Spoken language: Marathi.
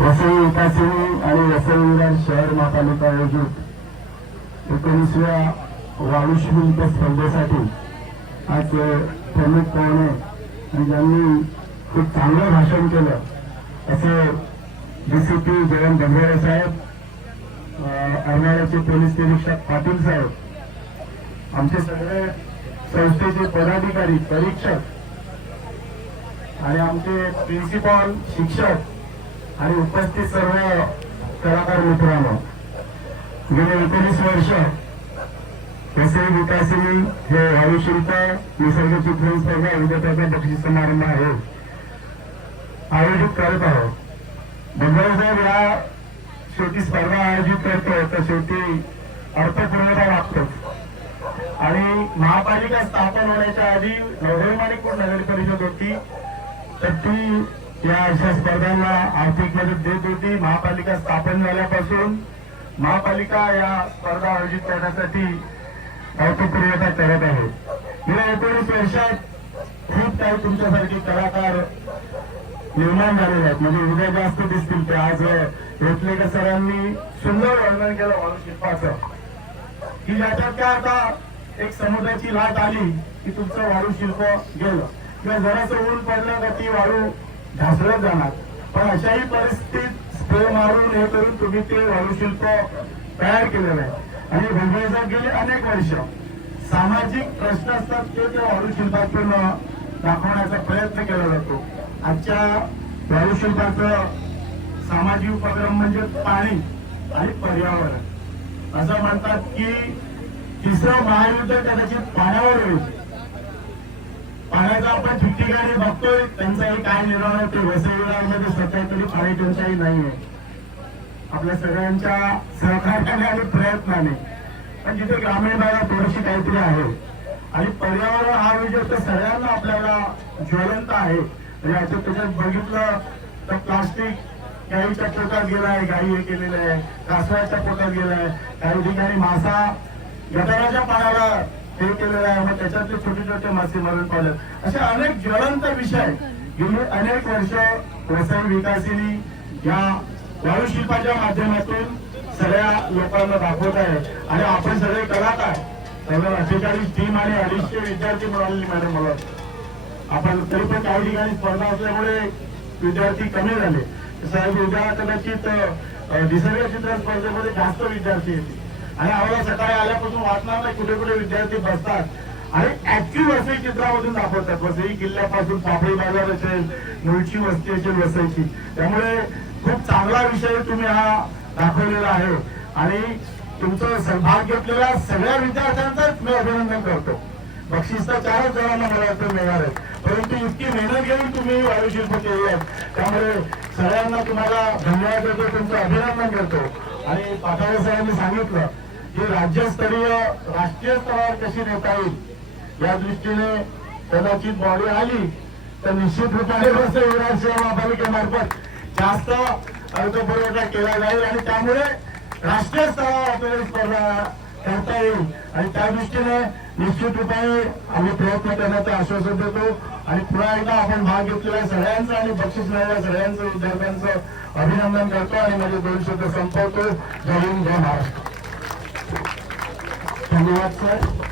विकासिनी आणि वसई शहर महापालिका आयोजित एकोणीसव्या वाळूश्री स्पर्धेसाठी आज प्रमुख पाहुणे आणि ज्यांनी खूप चांगलं भाषण केलं असे पी जयंत गंभीरे साहेब अर्नाळ्याचे पोलीस निरीक्षक पाटील साहेब आमचे सगळे संस्थेचे पदाधिकारी परीक्षक आणि आमचे प्रिन्सिपॉल शिक्षक आणि उपस्थित सर्व कलाकार मित्रांनो गेले एकोणीस वर्ष वसई विकासिनी हे वायुशिल्प निसर्ग चित्रण स्पर्धा विद्यार्थ्याचा बक्षीस समारंभ आहे. आयोजित करत आहोत. बंगाल साहेब या शेवटी स्पर्धा आयोजित करतो तर शेवटी अर्थपूर्णता लागतोच आणि महापालिका स्थापन होण्याच्या आधी नवरोमाणिकपूर नगर परिषद होती. तर ती या अशा स्पर्धांना आर्थिक मदत देत होती. महापालिका स्थापन झाल्यापासून महापालिका या स्पर्धा आयोजित करण्यासाठी अर्थपुरवठा करत आहे. गेल्या एकोणीस वर्षात खूप काही तुमच्यासारखे कलाकार निर्माण झालेले आहेत. म्हणजे उद्या जास्त दिसतील ते. आज वेटलेकर सरांनी सुंदर वर्णन केलं वारुशिल्पाचं की ज्याच्यात काय आता एक समुद्राची लाट आली की तुमचं वाळू शिल्प गेलं. किंवा जरासं ऊन पडलं तर ती वाळू ढासळत जाणार. पण अशाही परिस्थितीत स्प्रे मारून हे करून तुम्ही ते वाळू शिल्प तयार केलेलं आहे. आणि भुजबळाचा गेले अनेक वर्ष. सामाजिक प्रश्न असतात ते त्या वाळुशिल्पातून दाखवण्याचा प्रयत्न केला जातो आजच्या वाळुशिल्पाचं सामाजिक उपक्रम म्हणजे पाणी आणि पर्यावरण. असं म्हणतात की तिसरं महायुद्ध कदाचित पाण्यावर होईल. पाण्याचा आपण ठिकठिकाणी बघतोय त्यांचाही काय निर्माण ते वसई विभागामध्ये सध्या तरी पाणी टंचाई नाहीये. आपल्या सगळ्यांच्या सहकार्याने आणि प्रयत्नाने. पण जिथे ग्रामीण भागात थोडीशी काहीतरी आहे. आणि पर्यावरण हा विषय तर सगळ्यांना आपल्याला ज्वलंत आहे. म्हणजे आता त्याच्यात बघितलं तर प्लास्टिक गाईच्या पोटात गेलाय गाई हे केलेलं आहे कासवाच्या पोटात गेलाय. काही ठिकाणी मासा गटाराच्या पाण्याला हे केलेलं आहे. मग त्याच्यातले छोटे छोटे मासे मरण पावलं. असे अनेक ज्वलंत विषय गेली अनेक वर्ष वसई विकासिनी या वायुशिल्पाच्या माध्यमातून सगळ्या लोकांना दाखवत आहे. आणि आपण सगळे कलाकार सगळं अठ्ठेचाळीस टीम आणि अडीचशे विद्यार्थी मिळालेली मॅडम मला आपण तरी पण काही ठिकाणी स्पर्धा असल्यामुळे विद्यार्थी कमी झाले. साहेब उद्या कदाचित निसर्ग चित्र स्पर्धेमध्ये जास्त विद्यार्थी येतील. आणि आम्हाला सकाळी आल्यापासून वाटणार नाही कुठे कुठे विद्यार्थी बसतात. आणि ऍक्टिव्ह वसई चित्रामधून दाखवतात. वसई किल्ल्यापासून पापडी बाजार असेल मुळची वस्ती असेल वसईची. त्यामुळे खूप चांगला विषय तुम्ही हा दाखवलेला आहे. आणि तुमचं सहभाग घेतलेल्या सगळ्या विद्यार्थ्यांचंच मी अभिनंदन करतो. बक्षीस तर चारच जणांना मला वाटतं मिळणार आहे परंतु इतकी मेहनत घेऊन तुम्ही वायुशिल्प केली आहे त्यामुळे सगळ्यांना तुम्हाला धन्यवाद देतो तुमचं अभिनंदन करतो. आणि पाठाळे साहेबांनी सांगितलं की राज्यस्तरीय राष्ट्रीय स्तरावर कशी नेता येईल या दृष्टीने कदाचित बॉडी आली तर निश्चित रूपाने वसई विराट महापालिकेमार्फत. जास्त अर्थपुरवठा केला जाईल आणि त्यामुळे राष्ट्रीय स्तरावर आपल्याला स्पर्धा करता येईल. आणि त्या दृष्टीने निश्चित रूपाने आम्ही प्रयत्न करण्याचं आश्वासन देतो. आणि पुन्हा एकदा आपण भाग घेतलेल्या सगळ्यांचं आणि बक्षीस मिळालेल्या सगळ्यांचं विद्यार्थ्यांचं अभिनंदन करतो आणि माझे दोन शब्द संपवतो. जय हिंद जय महाराष्ट्र. धन्यवाद सर